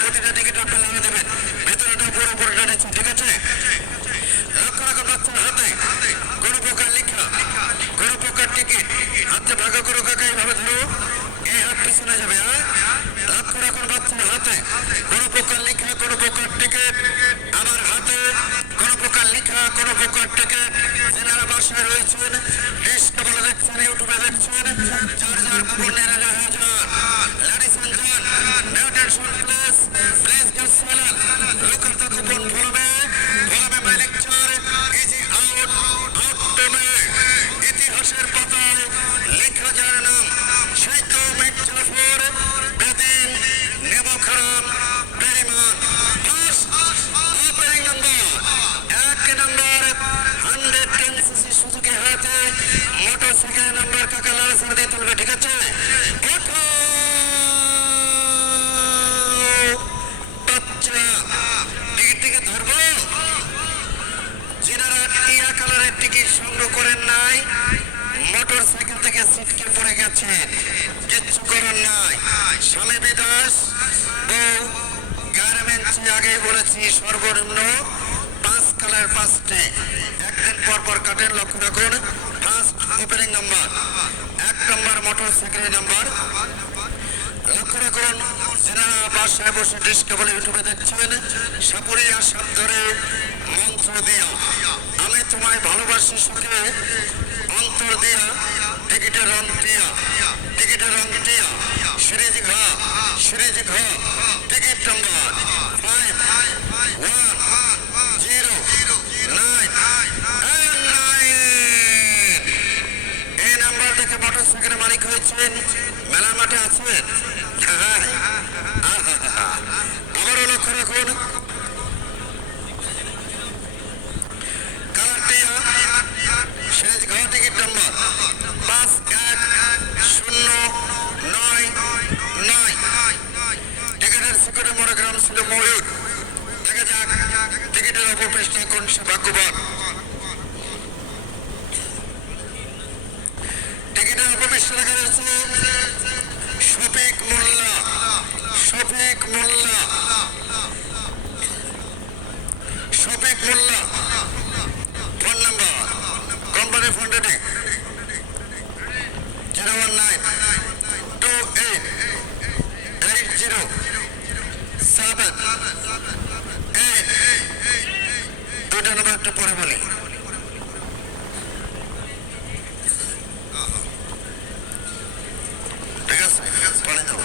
প্রতিটা টিকিট আপনি লাগিয়ে দেবেন, ভেতরেটা পুরোপুরিটা নিচ্ছেন, ঠিক আছে? লক্ষ্য রাখুন বাচ্চার হাতে কোনো প্রকার লেখা, কোনো প্রকার টিকিট হাতে ভাগা করো কাকা, এইভাবে ধরো, এই হাত পিছনে যাবে। হ্যাঁ, লক্ষ্য রাখুন বাচ্চার হাতে কোনো প্রকার লেখা, কোনো প্রকার টিকিট, আমার হাতে কোনো প্রকার লেখা, কোনো প্রকার টিকিট। যারা বাসায় রয়েছেন, দেশকে বলে দেখছেন, ইউটিউবে দেখছেন, যার যার খবর নেড়ে হয়ে যান। Ladies and gentleman, no tension please, please get silent. Look at the coupon, follow me my lecture, easy out, out to me. ইতিহাসের পাতায় লেখা যার নাম, সেই তো মির্জাফর, বেদিন, নেবুখারাম, বেঈমান। Opening number 1 number 110 CC Suzuki হাতে মোটরসাইকেল নাম্বার কাকা লাল সার দিয়ে তুলবে, ঠিক আছে? ওঠো বাচ্চা, টিকিট থেকে ধরবো। যারা টিয়া কালারের টিকিট সংগ্রহ করেন নাই, মোটর সাইকেল থেকে ছিটকে পড়ে গেছেন, কিচ্ছু করার নাই। স্বামী বিদাস বউ গার্মেন্টসে আগেই বলেছি সর্বনিম্ন 5 কালার 5টে, একদিন পর পর কাটেন। লক্ষ্য রাখুন ফার্স্ট ওপেনিং নাম্বার 1 নম্বর মোটর সাইকেলের নাম্বার। লক্ষ্য রাখুন যারা বাসায় বসে ডিসকভারি ইউটিউবে দেখছেন, সাপুরিয়া সাপ ধরে মন্ত্র দিয়া আমি তোমায় ভালোবাসি সুখে অন্তর দিয়া, টিকিটের রং টিয়া, টিকিটের রং টিয়া, সিরিজ ঘা, সিরিজ ঘা, টিকিট নাম্বার 5109। এই নাম্বার দেখে মোটর সাইকেলের মালিক হয়েছেন, মেলা মাঠে আছেন। আবারও লক্ষ্য রাখুন কালারটিয়া, সিরিজ ঘ, টিকিট নাম্বার 5109। টিকিটের সিকিউরিটি মনোগ্রাম ছিল ময়ূর। দেখা যাক টিকিটের অপর পৃষ্ঠায় কোন সে ভাগ্যবান। টিকিটের অপর পৃষ্ঠা দেখা যাচ্ছে Shafiq Molla, Shafiq Molla, Shafiq Molla. Phone number company phone rating 019288078। দুইটা নাম্বার একটু পরে বলি। ঠিক আছে, পরে যাবো।